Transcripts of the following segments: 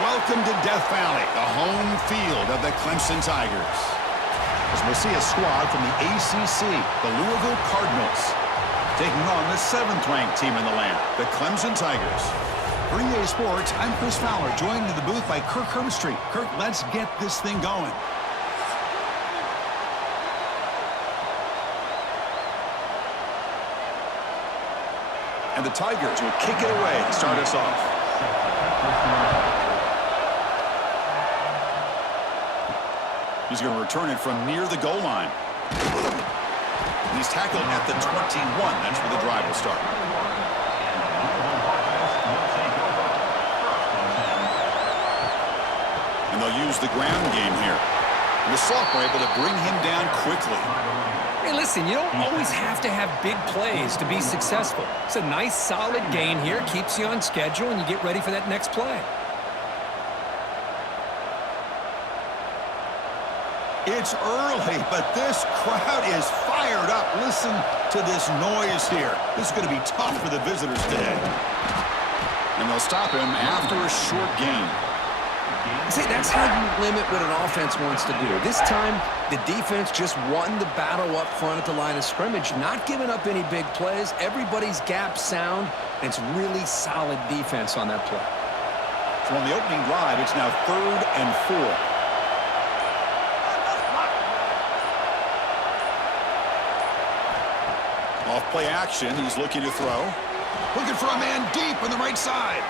Welcome to Death Valley, the home field of the Clemson Tigers. As we'll see a squad from the ACC, the Louisville Cardinals, taking on the 7th-ranked team in the land, the Clemson Tigers. For EA Sports, I'm Chris Fowler, joined in the booth by Kirk Herbstreit. Kirk, let's get this thing going. And the Tigers will kick it away to start us off. He's going to return it from near the goal line. He's tackled at the 21. That's where the drive will start. And they'll use the ground game here. And the sophomore able to bring him down quickly. Hey, listen, you don't always have to have big plays to be successful. It's a nice, solid gain here. Keeps you on schedule, and you get ready for that next play. It's early, but this crowd is fired up. Listen to this noise here. This is going to be tough for the visitors today. And they'll stop him after a short gain. See, that's how you limit what an offense wants to do. This time, the defense just won the battle up front at the line of scrimmage, not giving up any big plays. Everybody's gap sound, and it's really solid defense on that play. So on the opening drive, it's now 3rd and 4. Off play action, he's looking to throw. Looking for a man deep on the right side.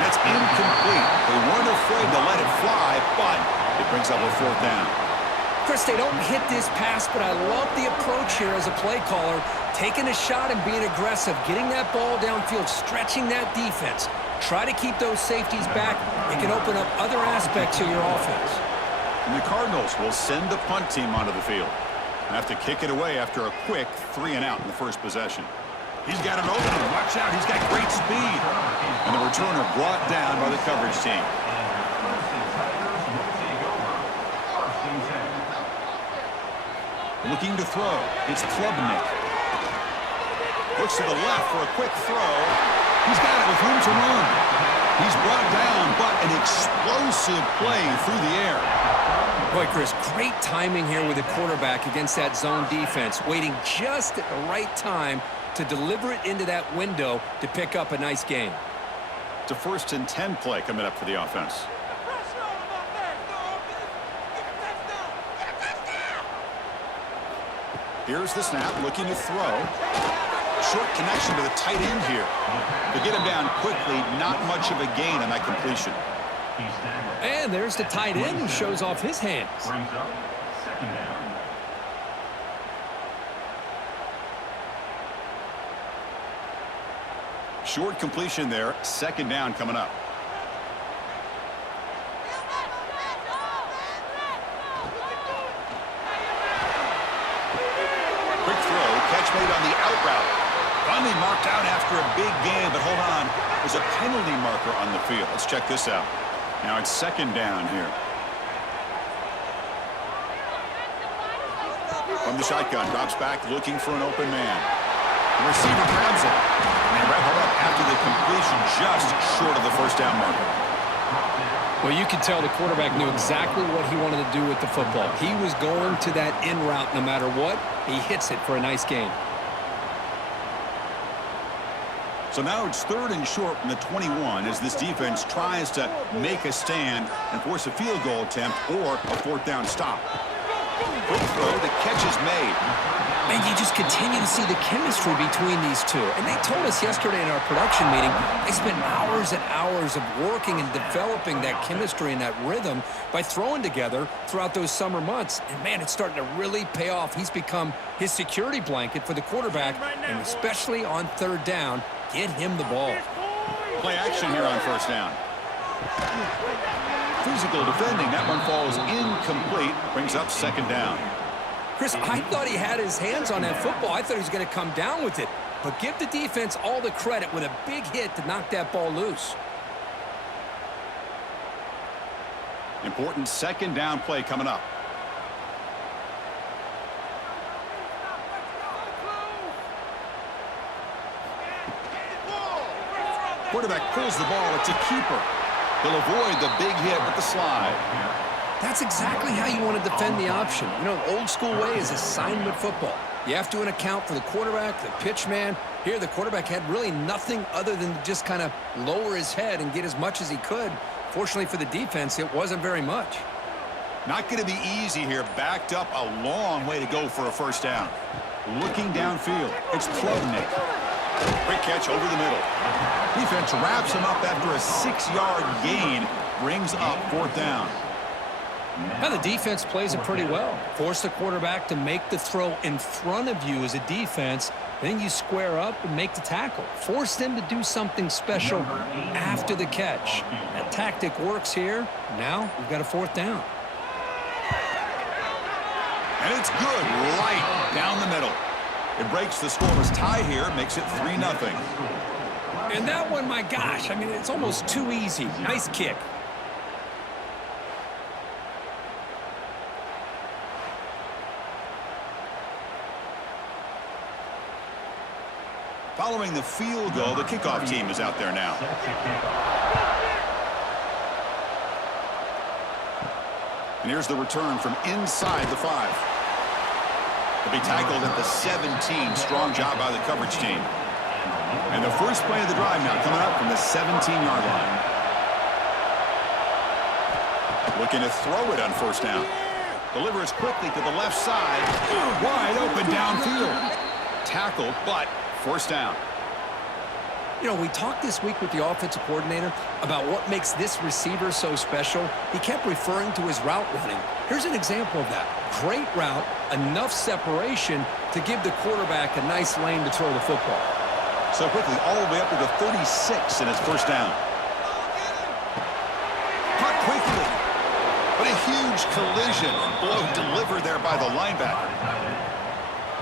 That's incomplete. They weren't afraid to let it fly, but it brings up a 4th down. Chris, they don't hit this pass, but I love the approach here as a play caller. Taking a shot and being aggressive, getting that ball downfield, stretching that defense. Try to keep those safeties back. It can open up other aspects of your offense. And the Cardinals will send the punt team onto the field. Have to kick it away after a quick 3-and-out in the first possession. He's got an opening. Watch out. He's got great speed. And the returner brought down by the coverage team. Looking to throw. It's Klubnik. Looks to the left for a quick throw. He's got it with room to run. He's brought down, but an explosive play through the air. Boy, Chris, great timing here with the quarterback against that zone defense, waiting just at the right time to deliver it into that window to pick up a nice gain. It's a 1st and 10 play coming up for the offense. Here's the snap, looking to throw. Short connection to the tight end here. To get him down quickly, not much of a gain on that completion. And there's the tight end who shows off his hands. Short completion there. 2nd down coming up. Quick throw. Catch made on the out route. Finally marked out after a big gain, but hold on. There's a penalty marker on the field. Let's check this out. Now it's 2nd down here. From the shotgun, drops back, looking for an open man. The receiver grabs it. And they wrap it up after the completion, just short of the 1st down marker. Well, you can tell the quarterback knew exactly what he wanted to do with the football. He was going to that in route no matter what. He hits it for a nice gain. So now it's 3rd and short from the 21 as this defense tries to make a stand and force a field goal attempt or a 4th down stop. Quick throw, the catch is made. Man, you just continue to see the chemistry between these two. And they told us yesterday in our production meeting, they spent hours and hours of working and developing that chemistry and that rhythm by throwing together throughout those summer months. And, man, it's starting to really pay off. He's become his security blanket for the quarterback, and especially on 3rd down, get him the ball. Play action here on 1st down. Physical defending. That one falls incomplete. Brings up 2nd down. Chris, I thought he had his hands on that football. I thought he was going to come down with it. But give the defense all the credit with a big hit to knock that ball loose. Important 2nd down play coming up. Quarterback pulls the ball. It's a keeper. He'll avoid the big hit with the slide. That's exactly how you want to defend the option. You know, the old school way is assignment football. You have to account for the quarterback, the pitch man. Here, the quarterback had really nothing other than to just kind of lower his head and get as much as he could. Fortunately for the defense, it wasn't very much. Not going to be easy here. Backed up a long way to go for a first down. Looking downfield, it's Klubnik. Quick catch over the middle. Defense wraps him up after a 6-yard gain. Brings up fourth down. Now the defense plays it pretty well. Force the quarterback to make the throw in front of you as a defense. Then you square up and make the tackle. Force them to do something special after the catch. That tactic works here. Now we've got a fourth down. And it's good right down the middle. It breaks the scoreless tie here, makes it 3-0. And that one, my gosh, I mean, it's almost too easy. Nice kick. Following the field goal, the kickoff team is out there now. And here's the return from inside the 5. He'll be tackled at the 17. Strong job by the coverage team. And the first play of the drive now coming up from the 17-yard line. Looking to throw it on first down. Delivers quickly to the left side. Wide open downfield. Tackled, but first down. You know, we talked this week with the offensive coordinator about what makes this receiver so special. He kept referring to his route running. Here's an example of that. Great route, enough separation to give the quarterback a nice lane to throw the football. So quickly, all the way up to the 36 in his first down. Caught quickly, but a huge collision. Blow delivered there by the linebacker.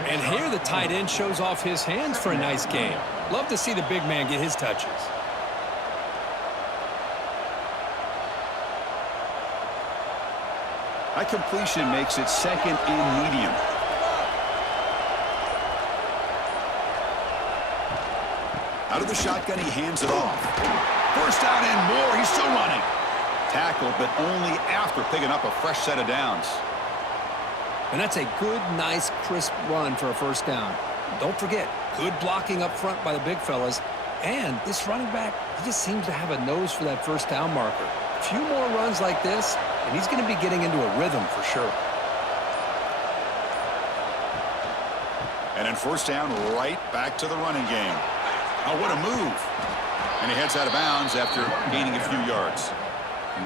And here the tight end shows off his hands for a nice game. Love to see the big man get his touches. That completion makes it second and medium. Out of the shotgun, he hands it off. First down and more. He's still running. Tackled, but only after picking up a fresh set of downs. And that's a good, nice, crisp run for a first down. Don't forget, good blocking up front by the big fellas. And this running back, he just seems to have a nose for that first down marker. A few more runs like this, and he's going to be getting into a rhythm for sure. And in first down, right back to the running game. Oh, what a move. And he heads out of bounds after gaining a few yards.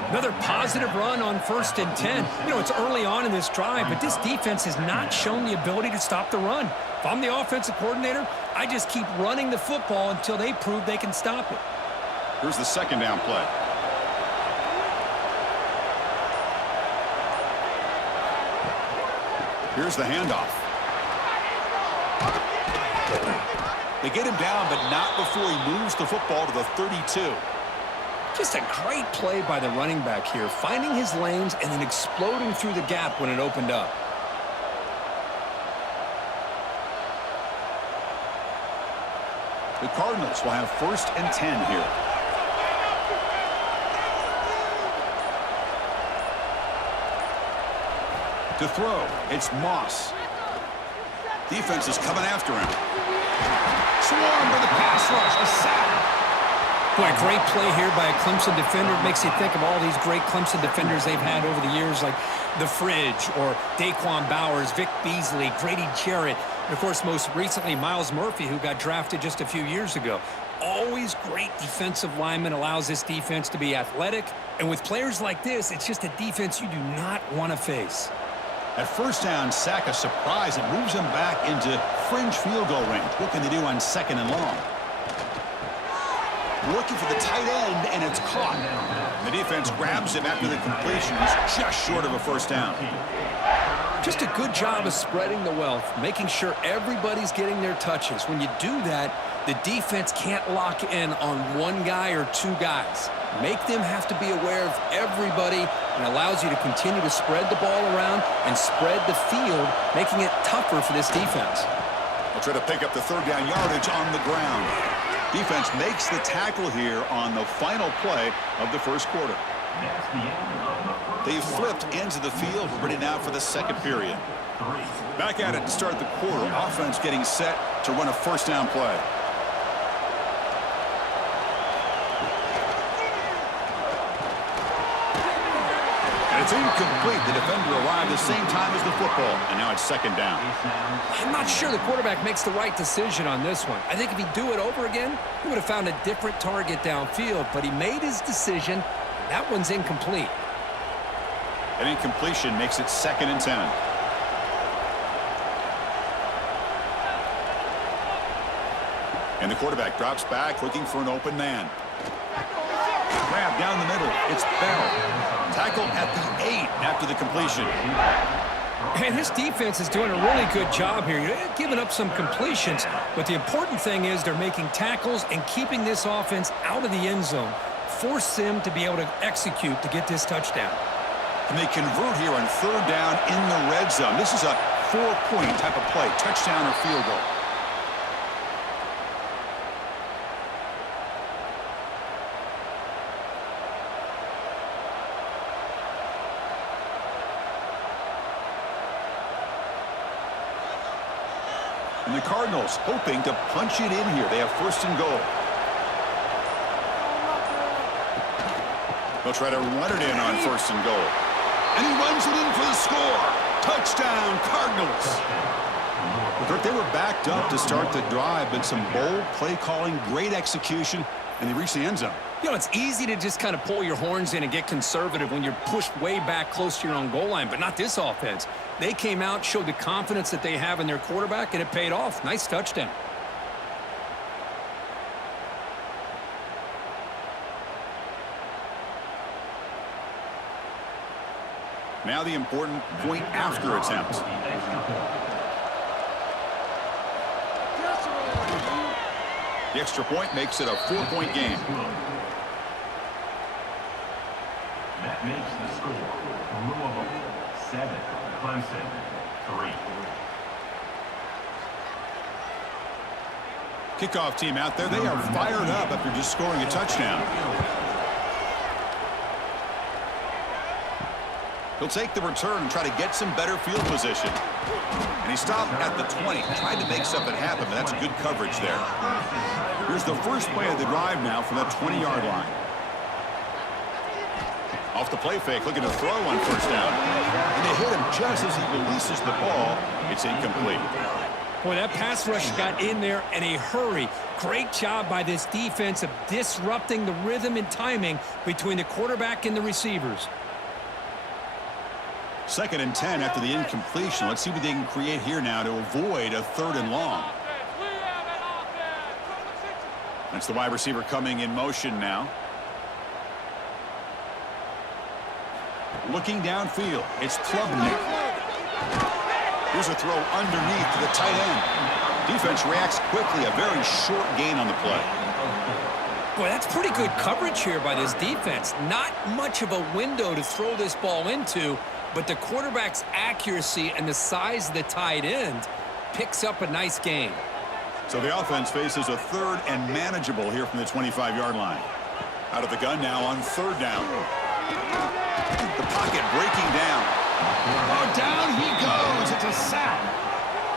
Another positive run on 1st and 10. You know, it's early on in this drive, but this defense has not shown the ability to stop the run. If I'm the offensive coordinator, I just keep running the football until they prove they can stop it. Here's the second down play. Here's the handoff. They get him down, but not before he moves the football to the 32. Just a great play by the running back here, finding his lanes and then exploding through the gap when it opened up. The Cardinals will have 1st and 10 here. To throw, it's Moss. Defense is coming after him. Swarmed by the pass rush, a sack. Boy, great play here by a Clemson defender. It makes you think of all these great Clemson defenders they've had over the years, like The Fridge or Daquan Bowers, Vic Beasley, Grady Jarrett, and, of course, most recently, Miles Murphy, who got drafted just a few years ago. Always great defensive lineman, allows this defense to be athletic. And with players like this, it's just a defense you do not want to face. At first down, sack a surprise. It moves him back into fringe field goal range. What can they do on 2nd and long? Looking for the tight end, and it's caught. The defense grabs him after the completion. He's just short of a first down. Just a good job of spreading the wealth, making sure everybody's getting their touches. When you do that, the defense can't lock in on one guy or two guys. Make them have to be aware of everybody, and allows you to continue to spread the ball around and spread the field, making it tougher for this defense. They'll try to pick up the 3rd down yardage on the ground. Defense makes the tackle here on the final play of the first quarter. They've flipped ends of the field, ready now for the second period. Back at it to start the quarter. Offense getting set to run a first down play. And it's incomplete. The defender arrived the same time as the football, and now it's second down. I'm not sure the quarterback makes the right decision on this one. I think if he'd do it over again, he would have found a different target downfield, but he made his decision. That one's incomplete. An incompletion makes it 2nd and 10. And the quarterback drops back, looking for an open man. Grab down the middle. It's Bell. Tackled at the 8 after the completion. And this defense is doing a really good job here. They're giving up some completions, but the important thing is they're making tackles and keeping this offense out of the end zone. Force them to be able to execute to get this touchdown. And they convert here on 3rd down in the red zone. This is a 4-point type of play, touchdown or field goal. And the Cardinals hoping to punch it in here. They have 1st and goal. They'll try to run it in on 1st and goal. And he runs it in for the score. Touchdown, Cardinals. They were backed up to start the drive, but some bold play calling, great execution, and they reached the end zone. You know, it's easy to just kind of pull your horns in and get conservative when you're pushed way back close to your own goal line, but not this offense. They came out, showed the confidence that they have in their quarterback, and it paid off. Nice touchdown. Now the important point after attempt. The extra point makes it a 4-point game. That makes the score Louisville 7, Clemson 3. Kickoff team out there. They are fired up after just scoring a touchdown. He'll take the return and try to get some better field position. And he stopped at the 20, tried to make something happen, but that's good coverage there. Here's the first play of the drive now from that 20-yard line. Off the play fake, looking to throw on 1st down. And they hit him just as he releases the ball. It's incomplete. Boy, that pass rush got in there in a hurry. Great job by this defense of disrupting the rhythm and timing between the quarterback and the receivers. 2nd and 10 after the incompletion. Let's see what they can create here now to avoid a 3rd and long. That's the wide receiver coming in motion now. Looking downfield, it's Klubnik. Here's a throw underneath to the tight end. Defense reacts quickly, a very short gain on the play. Boy, that's pretty good coverage here by this defense. Not much of a window to throw this ball into, but the quarterback's accuracy and the size of the tight end picks up a nice gain. So the offense faces a 3rd and manageable here from the 25-yard line. Out of the gun now on 3rd down. The pocket breaking down. Oh, down he goes. It's a sack.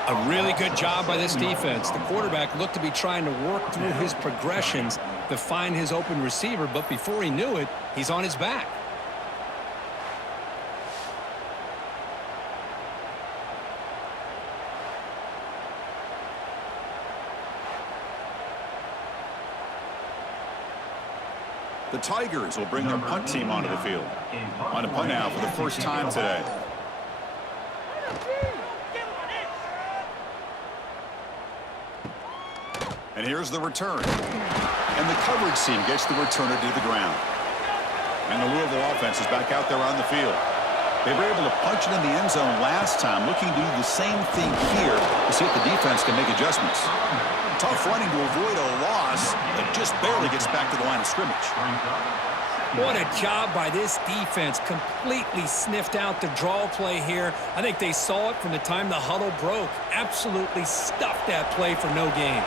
A really good job by this defense. The quarterback looked to be trying to work through his progressions to find his open receiver, but before he knew it, he's on his back. The Tigers will bring their punt team onto the field. On a punt now for the first time today. And here's the return. And the coverage team gets the returner to the ground. And the Louisville offense is back out there on the field. They were able to punch it in the end zone last time, looking to do the same thing here to see if the defense can make adjustments. Tough running to avoid a loss, but just barely gets back to the line of scrimmage. What a job by this defense. Completely sniffed out the draw play here. I think they saw it from the time the huddle broke. Absolutely stuffed that play for no gain.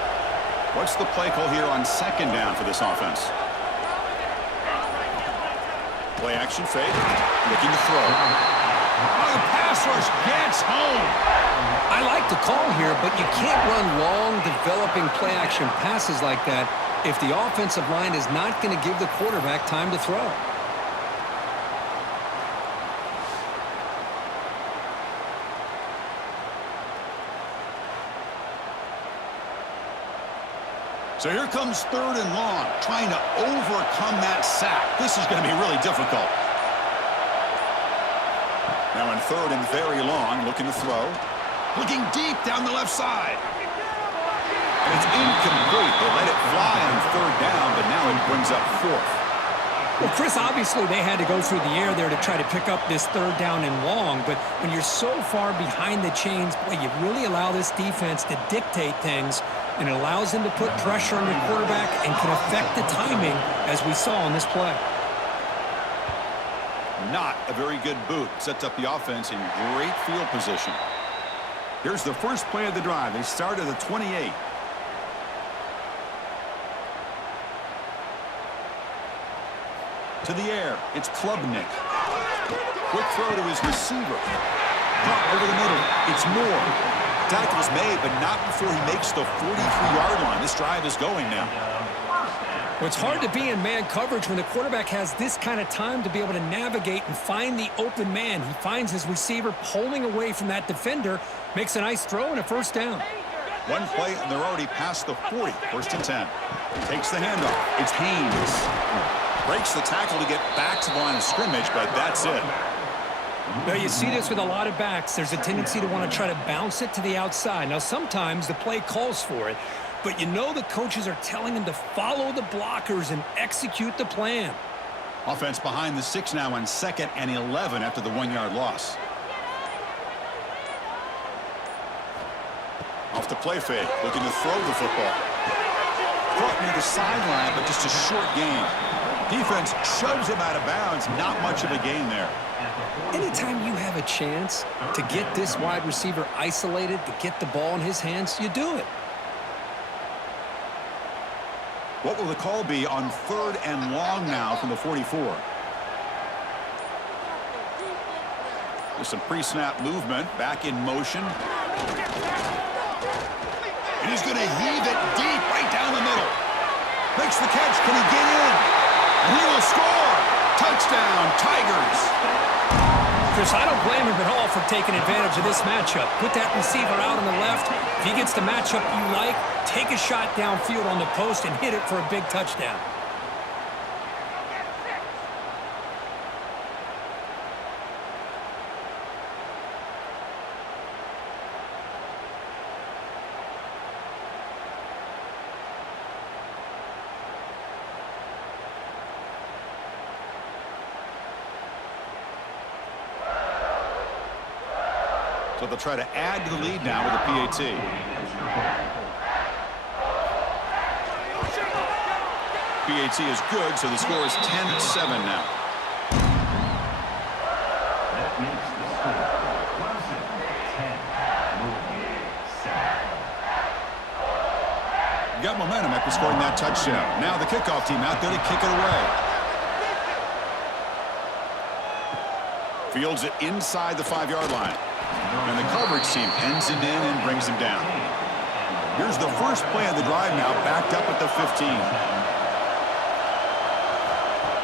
What's the play call here on second down for this offense? Play action fake. Looking to throw. Oh, the pass rush gets home. I like the call here, but you can't run long, developing play-action passes like that if the offensive line is not going to give the quarterback time to throw. So here comes third and long, trying to overcome that sack. This is going to be really difficult. Now in third and very long, looking to throw. Looking deep down the left side. And it's incomplete. They let it fly on third down, but now it brings up fourth. Well, Chris, obviously they had to go through the air there to try to pick up this third down and long, but when you're so far behind the chains, boy, you really allow this defense to dictate things, and it allows them to put pressure on your quarterback and can affect the timing, as we saw on this play. Not a very good boot. Sets up the offense in great field position. Here's the first play of the drive. They start at the 28. To the air, it's Klubnik. Quick throw to his receiver. Drop over the middle, it's Moore. Tackle's made, but not before he makes the 43-yard line. This drive is going now. Well, it's hard to be in man coverage when the quarterback has this kind of time to be able to navigate and find the open man. He finds his receiver pulling away from that defender, makes a nice throw and a first down. One play, and they're already past the 40. First and 10. Takes the handoff. It's Haynes. Breaks the tackle to get back to the line of scrimmage, but that's it. Now, you see this with a lot of backs. There's a tendency to want to try to bounce it to the outside. Now, sometimes the play calls for it, but you know the coaches are telling them to follow the blockers and execute the plan. Offense behind the 6 now on 2nd and 11 after the 1-yard loss. Off the play fake, looking to throw the football. Caught near the sideline, but just a short gain. Defense shoves him out of bounds. Not much of a gain there. Anytime you have a chance to get this wide receiver isolated, to get the ball in his hands, you do it. What will the call be on third and long now from the 44? There's some pre-snap movement. Back in motion. And he's going to heave it deep right down the middle. Makes the catch. Can he get in? And he will score. Touchdown, Tigers. Chris, I don't blame him at all for taking advantage of this matchup. Put that receiver out on the left. If he gets the matchup you like, take a shot downfield on the post and hit it for a big touchdown. So they'll try to add to the lead now with a PAT. PAT is good, so the score is 10-7 now. That makes the score Clemson 10, Louisville 7. Got momentum after scoring that touchdown. Now the kickoff team out there to kick it away. Fields it inside the 5-yard line. And the coverage team pens him in and brings him down. Here's the first play of the drive now, backed up at the 15.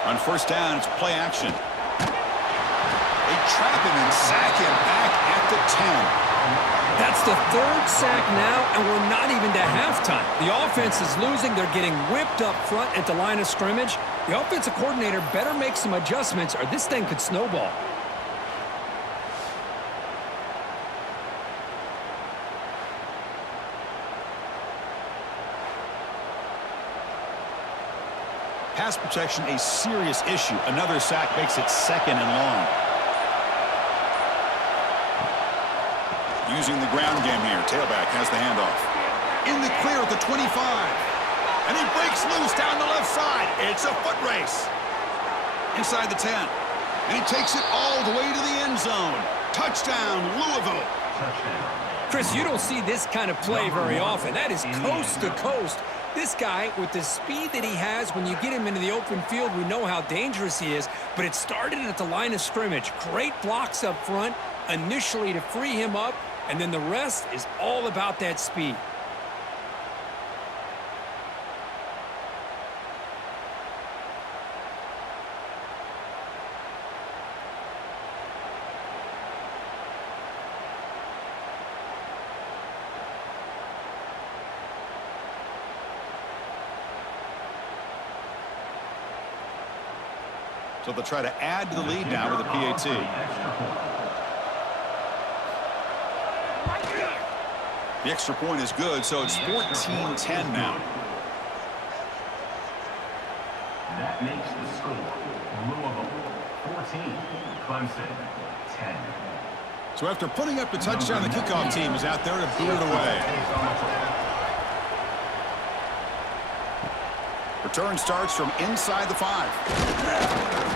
On first down, it's play action. They trap him and sack him back at the 10. That's the third sack now, and we're not even to halftime. The offense is losing. They're getting whipped up front at the line of scrimmage. The offensive coordinator better make some adjustments, or this thing could snowball. Pass protection, a serious issue. Another sack makes it 2nd and long. Using the ground game here. Tailback has the handoff. In the clear at the 25. And he breaks loose down the left side. It's a foot race. Inside the 10. And he takes it all the way to the end zone. Touchdown, Louisville. Touchdown. Chris, you don't see this kind of play very often. That is coast to coast. This guy, with the speed that he has, when you get him into the open field, we know how dangerous he is, but it started at the line of scrimmage. Great blocks up front initially to free him up, and then the rest is all about that speed. So they'll try to add to the lead now with a PAT. The extra point is good, so it's 14-10 now. That makes the score Louisville 14, Clemson 10. So after putting up the touchdown, the kickoff team is out there to boot it away. Return starts from inside the 5.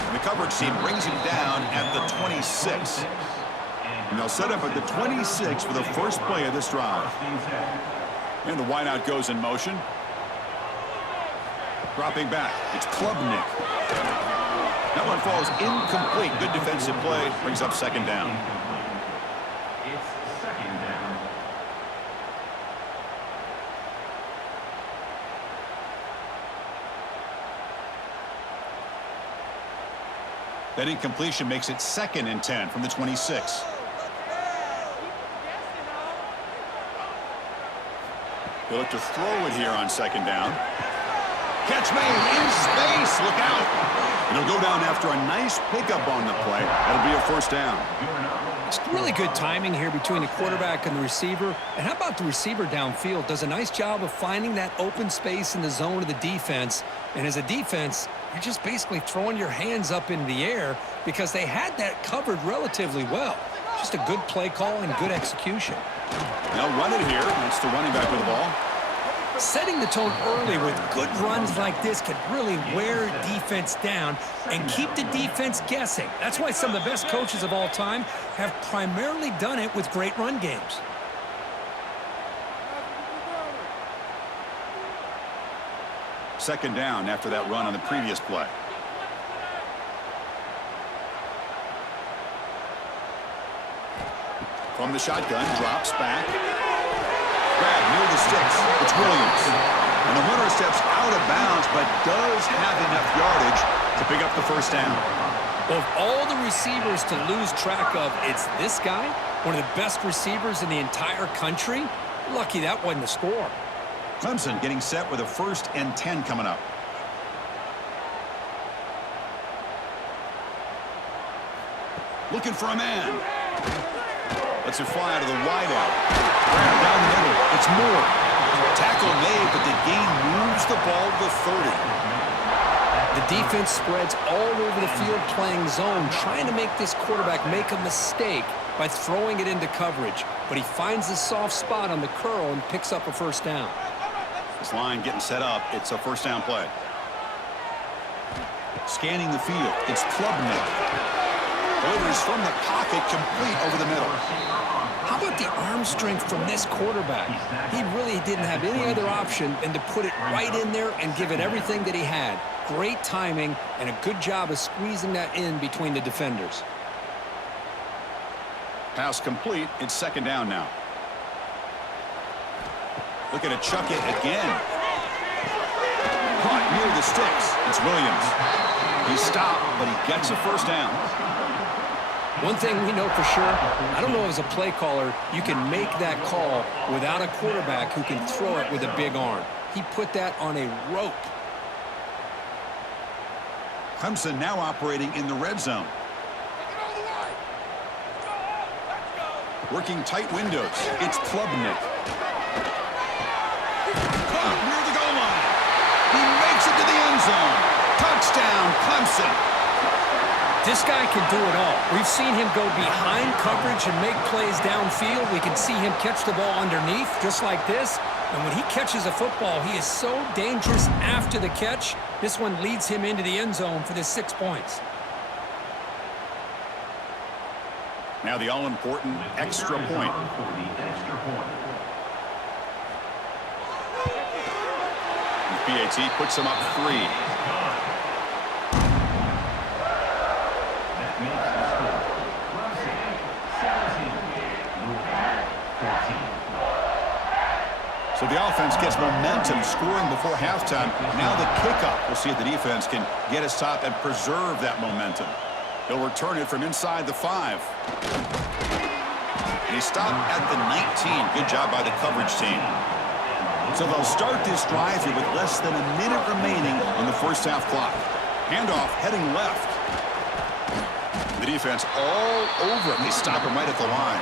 And the coverage team brings him down at the 26. And they'll set up at the 26 for the first play of this drive. And the wideout goes in motion. Dropping back, it's Klubnik. That one falls incomplete. Good defensive play, brings up second down. It's second down. That incompletion makes it 2nd and 10 from the 26. They look to throw it here on second down. Catch made in space. Look out. It'll go down after a nice pickup on the play. That'll be a first down. It's really good timing here between the quarterback and the receiver. And how about the receiver downfield? Does a nice job of finding that open space in the zone of the defense. And as a defense, you're just basically throwing your hands up in the air because they had that covered relatively well. Just a good play call and good execution. They'll run it here. That's the running back with the ball. Setting the tone early with good runs like this can really wear defense down and keep the defense guessing. That's why some of the best coaches of all time have primarily done it with great run games. Second down after that run on the previous play. From the shotgun, drops back. Grab near the sticks. It's Williams. And the runner steps out of bounds, but does have enough yardage to pick up the first down. Of all the receivers to lose track of, it's this guy, one of the best receivers in the entire country. Lucky that wasn't a score. Clemson getting set with a 1st and 10 coming up. Looking for a man. Lets it fly out of the wideout. Down the middle. It's Moore. Tackle made, but the gain moves the ball to 30. The defense spreads all over the field playing zone, trying to make this quarterback make a mistake by throwing it into coverage. But he finds the soft spot on the curl and picks up a first down. This line getting set up. It's a first down play. Scanning the field. It's Klubnik. Delivers from the pocket, complete over the middle. How about the arm strength from this quarterback? He really didn't have any other option than to put it right in there and give it everything that he had. Great timing and a good job of squeezing that in between the defenders. Pass complete. It's second down now. Looking to chuck it again. Caught near the sticks. It's Williams. He stopped, but he gets a first down. One thing we know for sure, I don't know as a play caller, you can make that call without a quarterback who can throw it with a big arm. He put that on a rope. Clemson now operating in the red zone. Working tight windows. It's Klubnik. Caught near the goal line. He makes it to the end zone. Touchdown, Clemson. This guy can do it all. We've seen him go behind coverage and make plays downfield. We can see him catch the ball underneath, just like this. And when he catches a football, he is so dangerous after the catch. This one leads him into the end zone for the 6 points. Now the all-important extra point. For the extra point. PAT puts him up 3. That makes the score. Clemson 17, Louisville 14. So the offense gets momentum scoring before halftime. Now the kickoff. We'll see if the defense can get a stop and preserve that momentum. He'll return it from inside the 5. And he stopped at the 19. Good job by the coverage team. So they'll start this drive here with less than a minute remaining on the first half clock. Handoff heading left. The defense all over him. They stop him right at the line.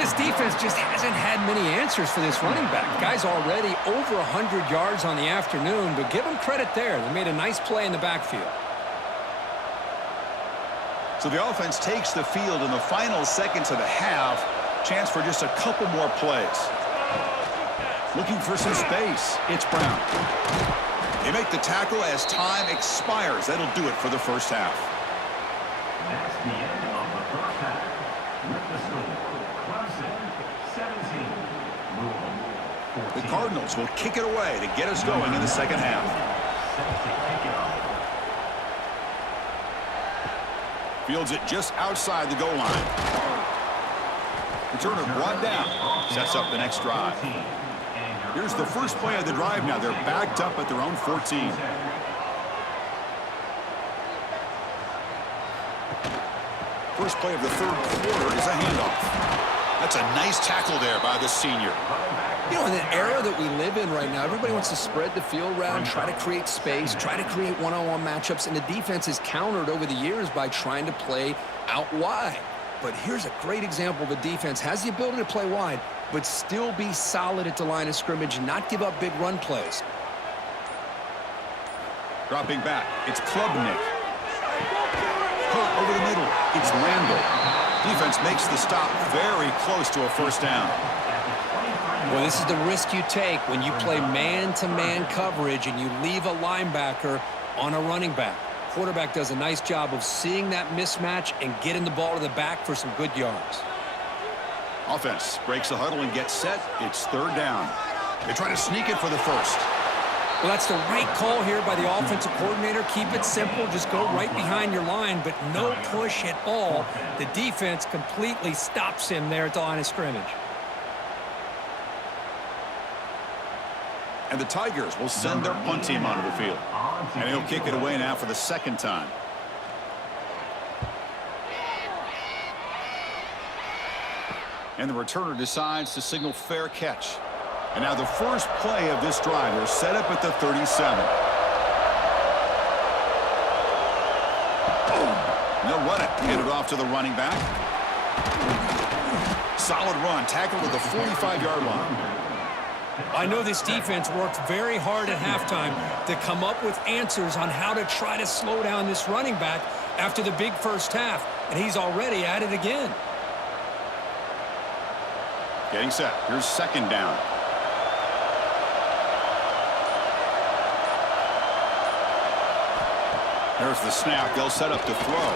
This defense just hasn't had many answers for this running back. Guy's already over 100 yards on the afternoon, but give him credit there. They made a nice play in the backfield. So the offense takes the field in the final seconds of the half. Chance for just a couple more plays. Looking for some space. It's Brown. They make the tackle as time expires. That'll do it for the first half. That's the end of the first half. With the score, Clemson 17, Louisville 14. The Cardinals will kick it away to get us going in the second half. Set to kick it off. Fields it just outside the goal line. Returner brought down. Sets up the next drive. Here's the first play of the drive now. They're backed up at their own 14. First play of the third quarter is a handoff. That's a nice tackle there by the senior. You know, in the era that we live in right now, everybody wants to spread the field around, try to create space, try to create one-on-one matchups, and the defense is countered over the years by trying to play out wide. But here's a great example. The defense has the ability to play wide, but still be solid at the line of scrimmage and not give up big run plays. Dropping back, it's Klubnik. Hurt over the middle, it's Randall. Defense makes the stop very close to a first down. Well, this is the risk you take when you play man-to-man coverage and you leave a linebacker on a running back. Quarterback does a nice job of seeing that mismatch and getting the ball to the back for some good yards. Offense breaks the huddle and gets set. It's third down. They try to sneak it for the first. Well, that's the right call here by the offensive coordinator. Keep it simple. Just go right behind your line, but no push at all. The defense completely stops him there at the line of scrimmage. And the Tigers will send their punt team onto the field. And he'll kick it away now for the second time. And the returner decides to signal fair catch. And now the first play of this drive is set up at the 37. Boom. They'll run it. Get it off to the running back. Solid run. Tackle to the 45-yard line. I know this defense worked very hard at halftime to come up with answers on how to try to slow down this running back after the big first half, and he's already at it again. Getting set. Here's second down. There's the snap. They'll set up to throw.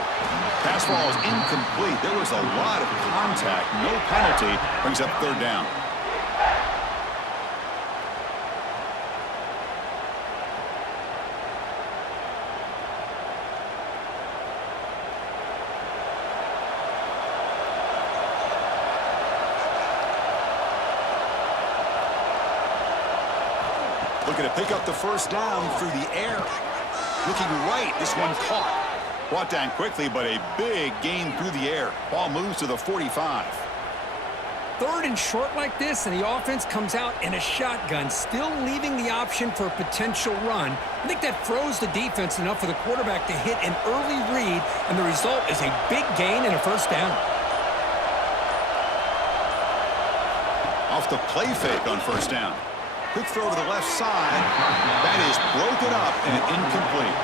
Pass ball is incomplete. There was a lot of contact. No penalty. Brings up third down. Looking to pick up the first down through the air. Looking right, this one caught. Brought down quickly, but a big gain through the air. Ball moves to the 45. Third and short like this, and the offense comes out in a shotgun, still leaving the option for a potential run. I think that froze the defense enough for the quarterback to hit an early read, and the result is a big gain and a first down. Off the play fake on first down. Quick throw to the left side. That is broken up and incomplete.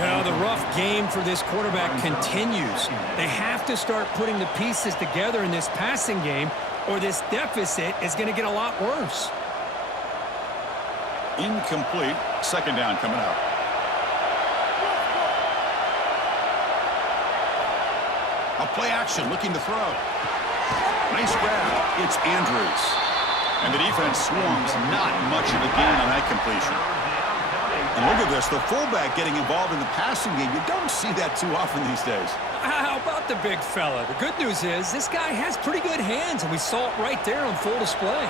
Well, the rough game for this quarterback continues. They have to start putting the pieces together in this passing game, or this deficit is going to get a lot worse. Incomplete. Second down coming up. A play action looking to throw. Nice grab. It's Andrews. And the defense swarms. Not much of a gain on that completion. And look at this. The fullback getting involved in the passing game. You don't see that too often these days. How about the big fella? The good news is this guy has pretty good hands, and we saw it right there on full display.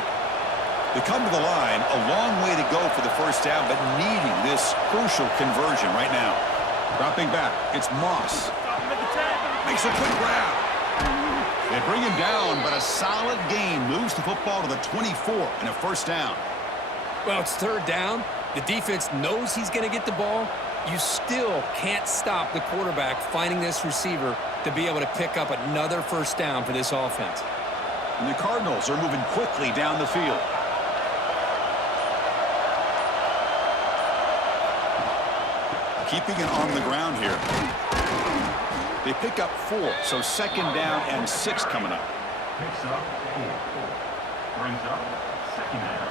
They come to the line. A long way to go for the first down, but needing this crucial conversion right now. Dropping back. It's Moss. Makes a quick grab. They bring him down, but a solid gain moves the football to the 24 and a first down. Well, it's third down. The defense knows he's going to get the ball. You still can't stop the quarterback finding this receiver to be able to pick up another first down for this offense. And the Cardinals are moving quickly down the field. Keeping it on the ground here. They pick up 4, so second down and 6 coming up. Picks up 4. Brings up second down.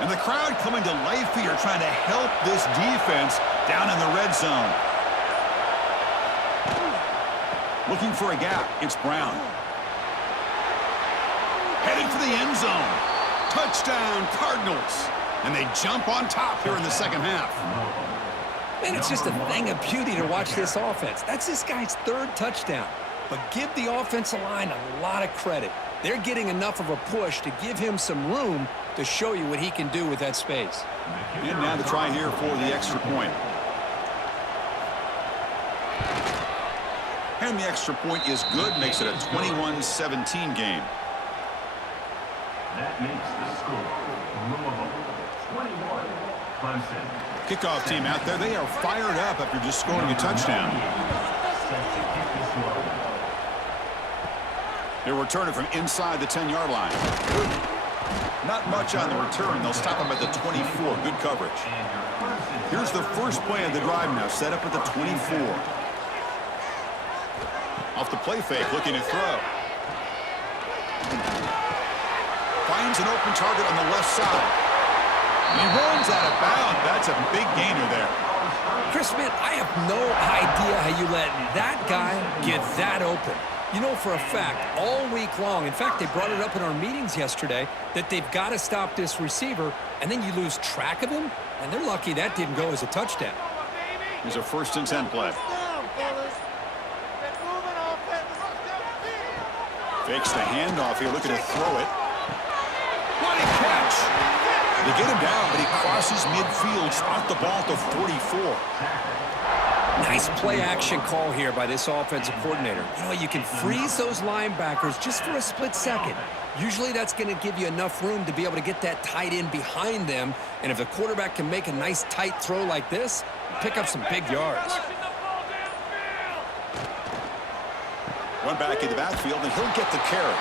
And the crowd coming to life here, trying to help this defense down in the red zone. Looking for a gap. It's Brown. Headed for the end zone. Touchdown, Cardinals. And they jump on top here in the second half. Man, it's just a thing of beauty to watch this offense. That's this guy's third touchdown. But give the offensive line a lot of credit. They're getting enough of a push to give him some room to show you what he can do with that space. And now the try here for the extra point. And the extra point is good, makes it a 21-17 game. That makes the score. Louisville 21, Clemson. Kickoff team out there, they are fired up after just scoring a touchdown. Set to kick this one. They're returning from inside the 10-yard line. Not much on the return. They'll stop them at the 24. Good coverage. Here's the first play of the drive now, set up at the 24. Off the play fake, looking to throw. Finds an open target on the left side. And he runs out of bounds. That's a big gainer there. Chris, man, I have no idea how you let that guy get that open. You know for a fact, all week long, in fact, they brought it up in our meetings yesterday, that they've got to stop this receiver, and then you lose track of him, and they're lucky that didn't go as a touchdown. Here's a 1st and 10 play. Fakes the handoff here, looking to throw it. What a catch! They get him down, but he crosses midfield, spot the ball to 44. Nice play-action call here by this offensive coordinator. You know, you can freeze those linebackers just for a split second. Usually that's going to give you enough room to be able to get that tight end behind them. And if the quarterback can make a nice tight throw like this, pick up some big yards. Run back in the backfield, and he'll get the carry.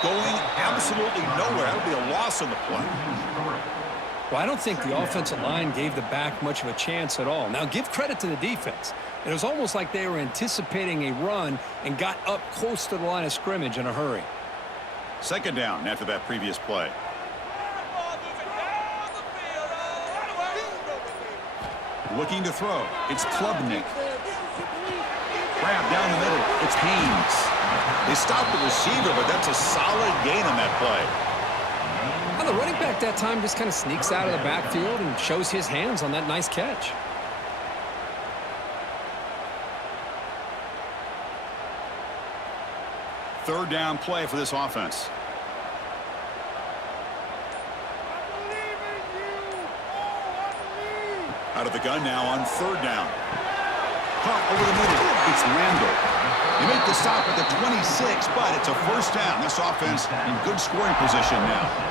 Going absolutely nowhere. That'll be a loss on the play. Well, I don't think the offensive line gave the back much of a chance at all. Now, give credit to the defense. It was almost like they were anticipating a run and got up close to the line of scrimmage in a hurry. Second down after that previous play. Looking to throw. It's Klubnik. Grab down the middle. It's Haynes. They stopped the receiver, but that's a solid gain on that play. Well, the running back that time just kind of sneaks out of the backfield and shows his hands on that nice catch. Third down play for this offense. Out of the gun now on third down. Caught over the middle. It's Randall. They make the stop at the 26, but it's a first down. This offense in good scoring position now.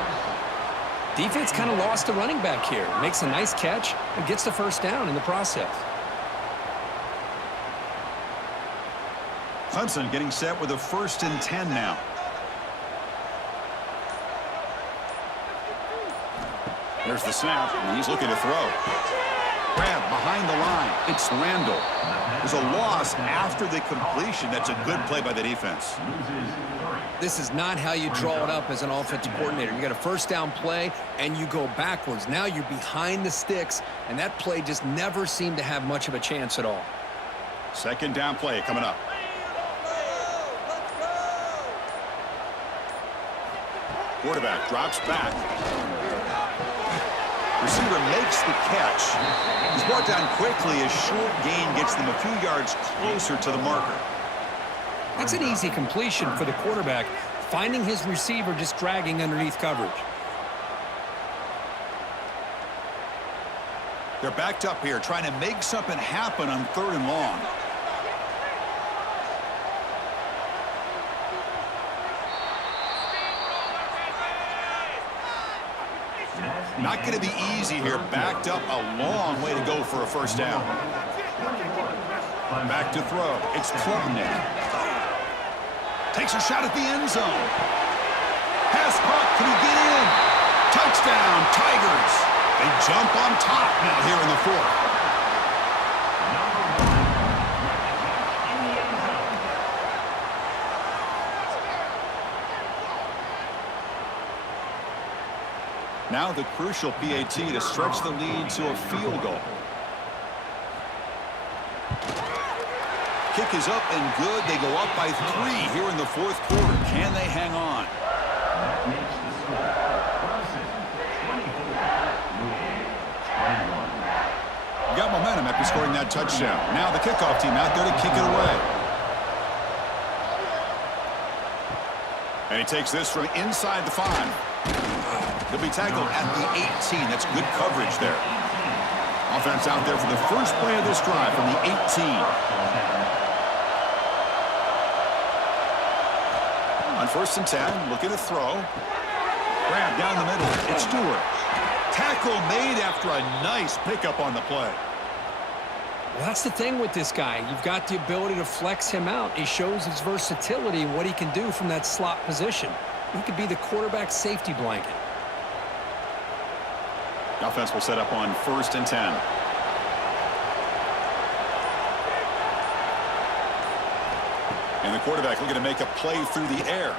Defense kind of lost the running back here. Makes a nice catch and gets the first down in the process. Clemson getting set with a 1st and 10 now. There's the snap, and he's looking to throw. Grab behind the line. It's Randall. There's a loss after the completion. That's a good play by the defense. This is not how you draw it up as an offensive coordinator. You got a first down play, and you go backwards. Now you're behind the sticks, and that play just never seemed to have much of a chance at all. Second down play coming up. Quarterback drops back. Receiver makes the catch. He's brought down quickly. A short gain gets them a few yards closer to the marker. That's an easy completion for the quarterback, finding his receiver just dragging underneath coverage. They're backed up here, trying to make something happen on 3rd and long. Not going to be easy here. Backed up a long way to go for a first down. Back to throw. It's Klubnik. Takes a shot at the end zone. Pass caught. Can he get in? Touchdown, Tigers. They jump on top now here in the 4th. Now the crucial PAT to stretch the lead to a field goal. Kick is up and good. They go up by 3 here in the 4th quarter. Can they hang on? That makes the score. Clemson, 24. Louisville, 21. Got momentum after scoring that touchdown. Now the kickoff team out there to kick it away. And he takes this from inside the 5. He'll be tackled at the 18. That's good coverage there. Offense out there for the first play of this drive from the 18. On 1st and 10, looking to throw. Grab down the middle. It's Stewart. Tackle made after a nice pickup on the play. Well, that's the thing with this guy. You've got the ability to flex him out. He shows his versatility and what he can do from that slot position. He could be the quarterback safety blanket. The offense will set up on 1st and 10. And the quarterback looking to make a play through the air.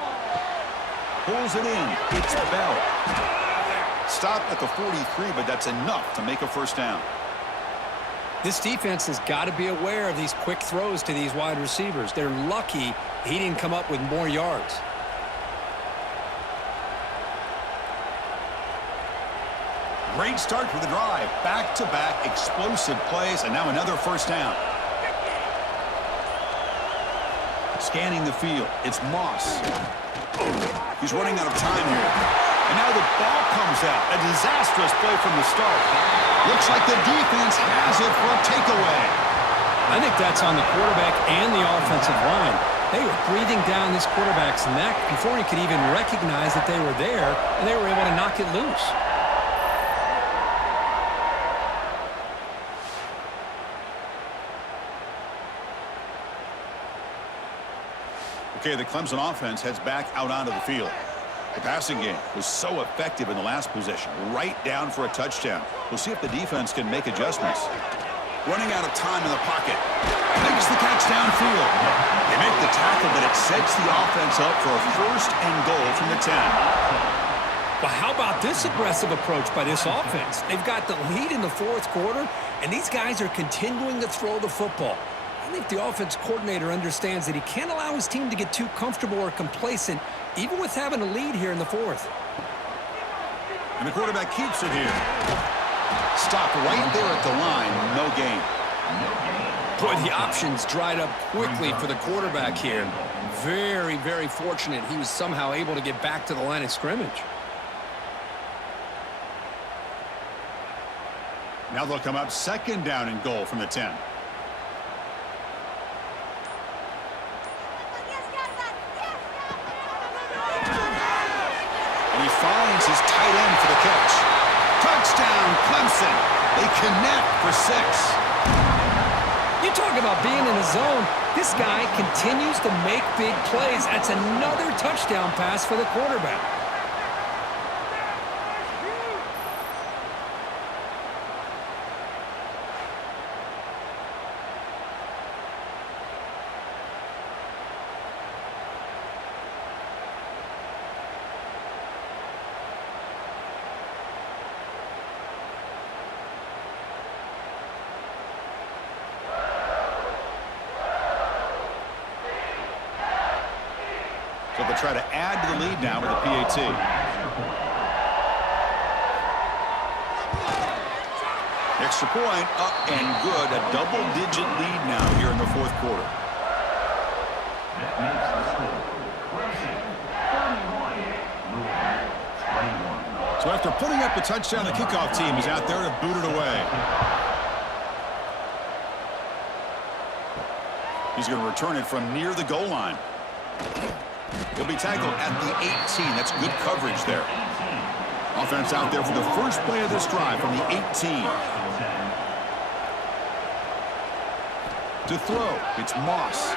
Pulls it in. It's Bell. Stop at the 43, but that's enough to make a first down. This defense has got to be aware of these quick throws to these wide receivers. They're lucky he didn't come up with more yards. Great start for the drive. Back-to-back explosive plays, and now another first down. Scanning the field. It's Moss. He's running out of time here. And now the ball comes out. A disastrous play from the start. Looks like the defense has it for a takeaway. I think that's on the quarterback and the offensive line. They were breathing down this quarterback's neck before he could even recognize that they were there, and they were able to knock it loose. Okay, the Clemson offense heads back out onto the field. The passing game was so effective in the last possession, right down for a touchdown. We'll see if the defense can make adjustments. Running out of time in the pocket. Makes the catch downfield. They make the tackle, but it sets the offense up for a 1st and goal from the 10. Well, how about this aggressive approach by this offense? They've got the lead in the 4th quarter, and these guys are continuing to throw the football. I think the offense coordinator understands that he can't allow his team to get too comfortable or complacent, even with having a lead here in the 4th. And the quarterback keeps it here. Stop right there at the line. No gain. Boy, the options dried up quickly for the quarterback here. Very, very fortunate he was somehow able to get back to the line of scrimmage. Now they'll come up 2nd down and goal from the 10. And he finds his tight end for the catch. Touchdown, Clemson. They connect for 6. You talk about being in the zone. This guy continues to make big plays. That's another touchdown pass for the quarterback. they'll try to add to the lead now with a PAT. Extra point up and good. A double-digit lead now here in the fourth quarter. That makes the score Clemson 31, Louisville 21. So after putting up a touchdown, the kickoff team is out there to boot it away. He's going to return it from near the goal line. He'll be tackled at the 18. That's good coverage there. Offense out there for the first play of this drive from the 18. To throw, it's Moss.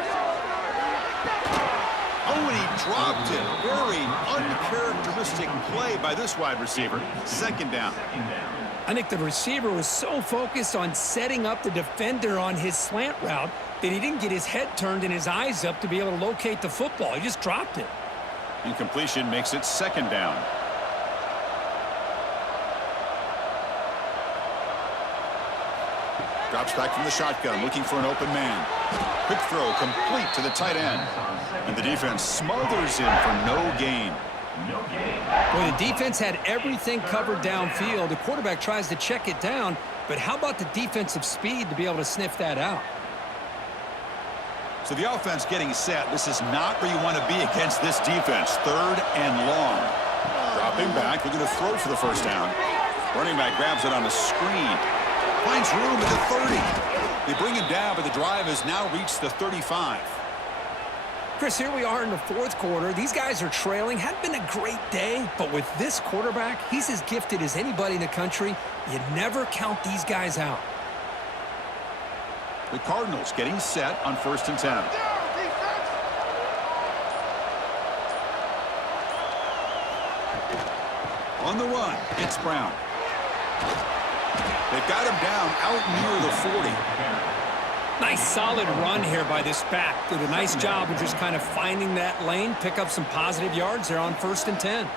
Oh, and he dropped it. Very uncharacteristic play by this wide receiver. Second down. I think the receiver was so focused on setting up the defender on his slant route that he didn't get his head turned and his eyes up to be able to locate the football. He just dropped it. Incompletion makes it second down. Drops back from the shotgun, looking for an open man. Quick throw, complete to the tight end. And the defense smothers him for no gain. Boy, the defense had everything covered downfield. The quarterback tries to check it down, but how about the defensive speed to be able to sniff that out? So the offense getting set. This is not where you want to be against this defense. Third and long. Dropping back, looking to throw for the first down. Running back grabs it on a screen. Finds room at the 30. They bring him down, but the drive has now reached the 35. Chris, here we are in the fourth quarter. These guys are trailing. Hadn't been a great day, but with this quarterback, he's as gifted as anybody in the country. You never count these guys out. The Cardinals getting set on 1st and 10. On the run, it's Brown. They've got him down out near the 40. Nice solid run here by this back. Did a nice job of just kind of finding that lane, pick up some positive yards there on 1st and 10.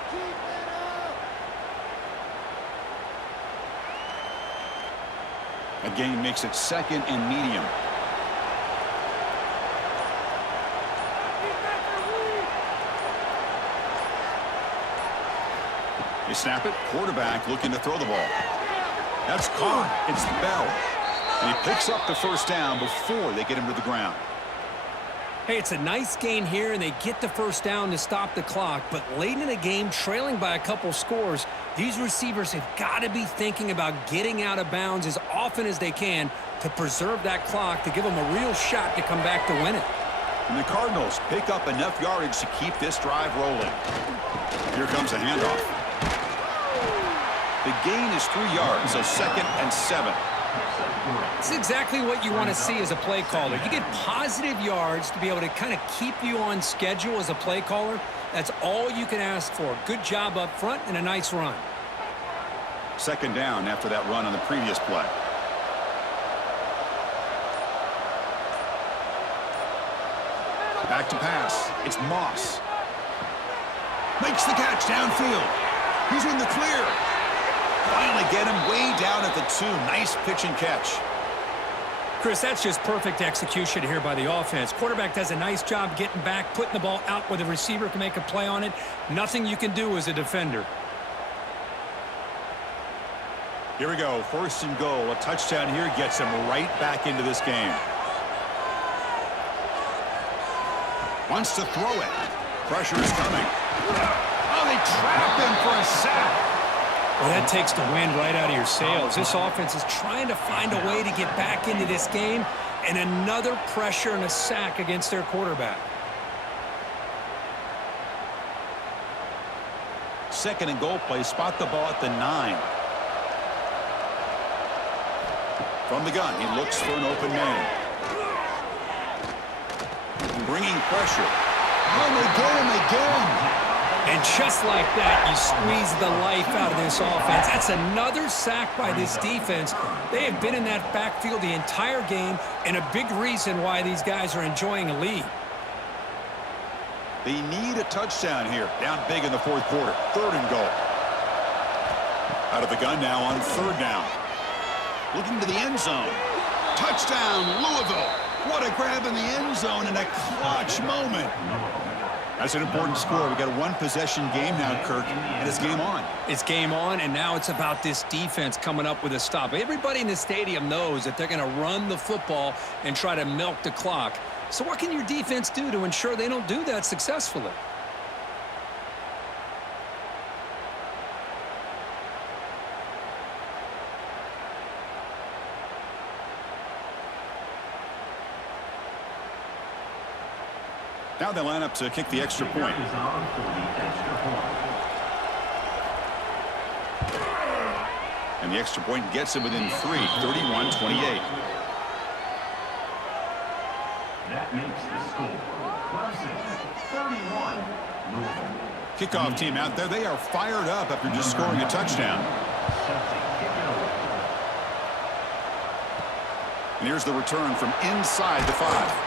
A gain makes it second and medium. They snap it. Quarterback looking to throw the ball. That's caught. It's Bell. And he picks up the first down before they get him to the ground. Hey, it's a nice gain here, and they get the first down to stop the clock. But late in the game, trailing by a couple scores, these receivers have got to be thinking about getting out of bounds as often as they can to preserve that clock, to give them a real shot to come back to win it. And the Cardinals pick up enough yardage to keep this drive rolling. Here comes a handoff. The gain is 3 yards, so 2nd and 7. It's exactly what you want to see as a play caller. You get positive yards to be able to kind of keep you on schedule as a play caller. That's all you can ask for. Good job up front and a nice run. 2nd down after that run on the previous play. Back to pass. It's Moss. Makes the catch downfield. He's in the clear. Finally get him way down at the 2. Nice pitch and catch. Chris, that's just perfect execution here by the offense. Quarterback does a nice job getting back, putting the ball out where the receiver can make a play on it. Nothing you can do as a defender. Here we go. 1st and goal. A touchdown here gets him right back into this game. Wants to throw it. Pressure is coming. Oh, they trap him for a sack. Well, that takes the wind right out of your sails. This offense is trying to find a way to get back into this game, and another pressure and a sack against their quarterback. 2nd and goal play. Spot the ball at the 9. From the gun, he looks for an open man. Bringing pressure. Oh, they get him again. And just like that, you squeeze the life out of this offense. That's another sack by this defense. They have been in that backfield the entire game, and a big reason why these guys are enjoying a lead. They need a touchdown here. Down big in the fourth quarter. 3rd and goal. Out of the gun now on 3rd down. Looking to the end zone. Touchdown, Louisville. What a grab in the end zone in a clutch moment. That's an important score. We've got a one-possession game now, Kirk, and it's game on. It's game on, and now it's about this defense coming up with a stop. Everybody in the stadium knows that they're going to run the football and try to milk the clock. So what can your defense do to ensure they don't do that successfully? Now they line up to kick the extra point. And the extra point gets it within 3, 31-28. That makes the score. Clemson, 31. Louisville. Kickoff team out there. They are fired up after just scoring a touchdown. And here's the return from inside the 5.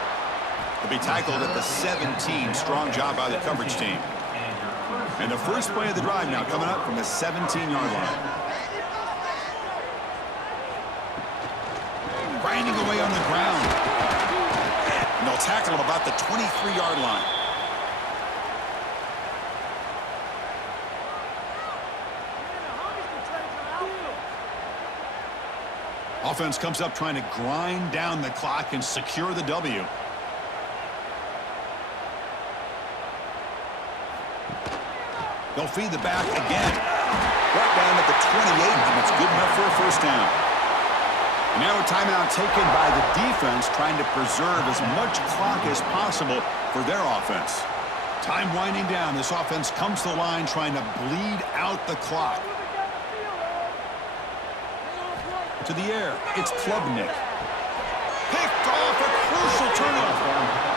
He'll be tackled at the 17. Strong job by the coverage team. And the first play of the drive now coming up from the 17-yard line. Grinding away on the ground. And they'll tackle him about the 23-yard line. Offense comes up trying to grind down the clock and secure the W. They'll feed the back again. Right down at the 28, and it's good enough for a first down. And now a timeout taken by the defense, trying to preserve as much clock as possible for their offense. Time winding down. This offense comes to the line trying to bleed out the clock. To the air, it's Klubnik. Picked off, a crucial turnover.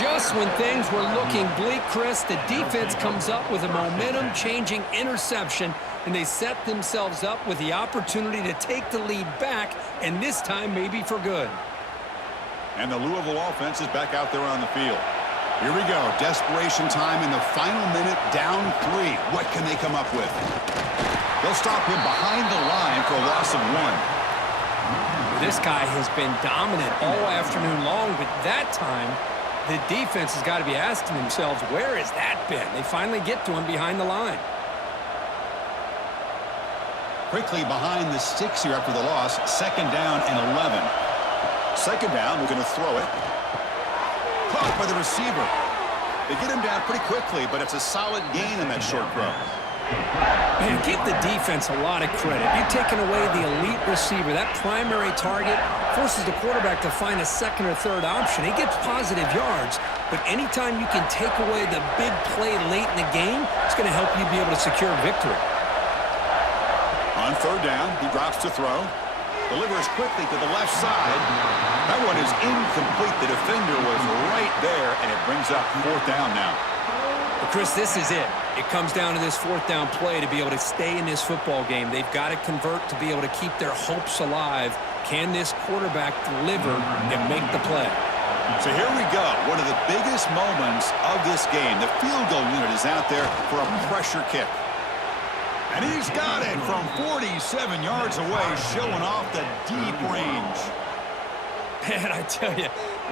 Just when things were looking bleak, Chris, the defense comes up with a momentum-changing interception, and they set themselves up with the opportunity to take the lead back, and this time maybe for good. And the Louisville offense is back out there on the field. Here we go. Desperation time in the final minute, down 3. What can they come up with? They'll stop him behind the line for a loss of 1. This guy has been dominant all afternoon long, but that time the defense has got to be asking themselves, where has that been? They finally get to him behind the line. Quickly behind the sticks here after the loss. Second down and 11. Second down, we're going to throw it. Caught by the receiver. They get him down pretty quickly, but it's a solid gain in that short throw. Man, give the defense a lot of credit. You're taking away the elite receiver. That primary target forces the quarterback to find a second or third option. He gets positive yards, but anytime you can take away the big play late in the game, it's going to help you be able to secure victory. On third down, he drops to throw. Delivers quickly to the left side. That one is incomplete. The defender was right there, and it brings up fourth down now. But Chris, this is it. It comes down to this fourth down play to be able to stay in this football game. They've got to convert to be able to keep their hopes alive. Can this quarterback deliver and make the play? So here we go. One of the biggest moments of this game. The field goal unit is out there for a pressure kick. And he's got it from 47 yards away, showing off the deep range. Man, I tell you,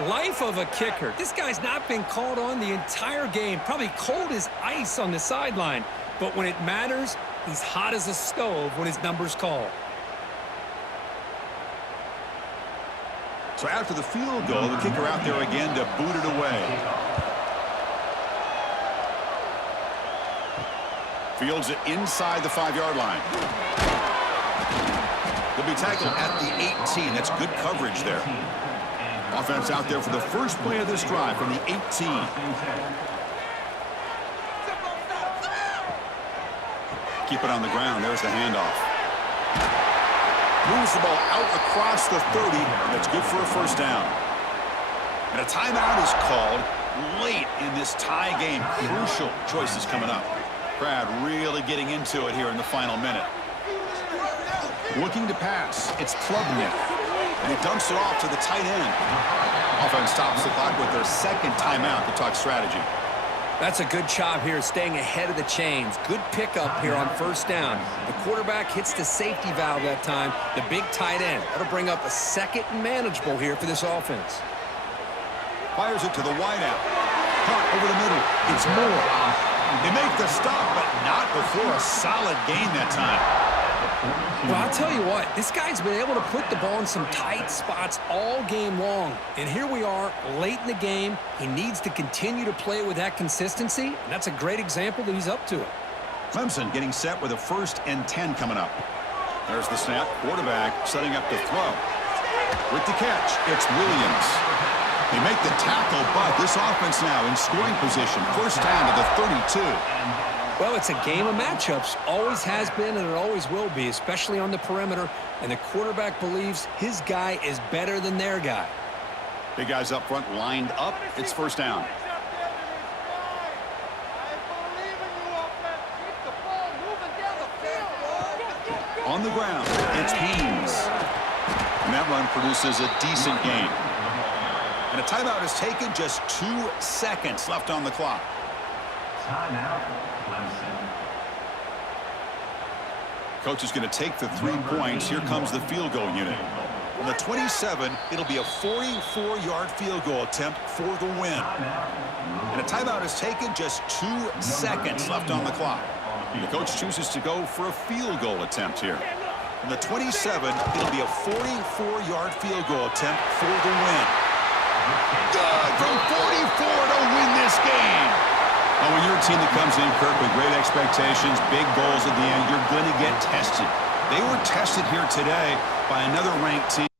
life of a kicker. This guy's not been called on the entire game. Probably cold as ice on the sideline. But when it matters, he's hot as a stove when his number's called. So after the field goal, the kicker out there again to boot it away. Fields it inside the 5-yard line. They'll be tackled at the 18. That's good coverage there. Offense out there for the first play of this drive from the 18. Keep it on the ground. There's the handoff. Moves the ball out across the 30, and that's good for a first down. And a timeout is called late in this tie game. Crucial choices coming up. Crowd really getting into it here in the final minute. Looking to pass. It's Klubnik. And he dumps it off to the tight end. Offense stops the clock with their second timeout to talk strategy. That's a good job here, staying ahead of the chains. Good pickup here on first down. The quarterback hits the safety valve that time, the big tight end. That'll bring up a second and manageable here for this offense. Fires it to the wideout. Caught over the middle. It's Moore. They make the stop, but not before a solid gain that time. Well, I'll tell you what, this guy's been able to put the ball in some tight spots all game long. And here we are, late in the game. He needs to continue to play with that consistency, and that's a great example that he's up to it. Clemson getting set with a 1st and 10 coming up. There's the snap. Quarterback setting up to throw. With the catch, it's Williams. They make the tackle, but this offense now in scoring position. 1st down to the 32. Well, it's a game of matchups. Always has been, and it always will be, especially on the perimeter. And the quarterback believes his guy is better than their guy. Big guys up front lined up. It's 1st down. On the ground, it's Haynes. And that run produces a decent gain. And a timeout is taken, just 2 seconds left on the clock. Timeout, Clemson. Coach is going to take the 3 points. Here comes the field goal unit. On the 27, it'll be a 44-yard field goal attempt for the win. And a timeout is taken, just 2 seconds left on the clock. The coach chooses to go for a field goal attempt here. On the 27, it'll be a 44-yard field goal attempt for the win. Good from 44 to win this game. Well, when you're a team that comes in, Kirk, with great expectations, big goals at the end, you're going to get tested. They were tested here today by another ranked team.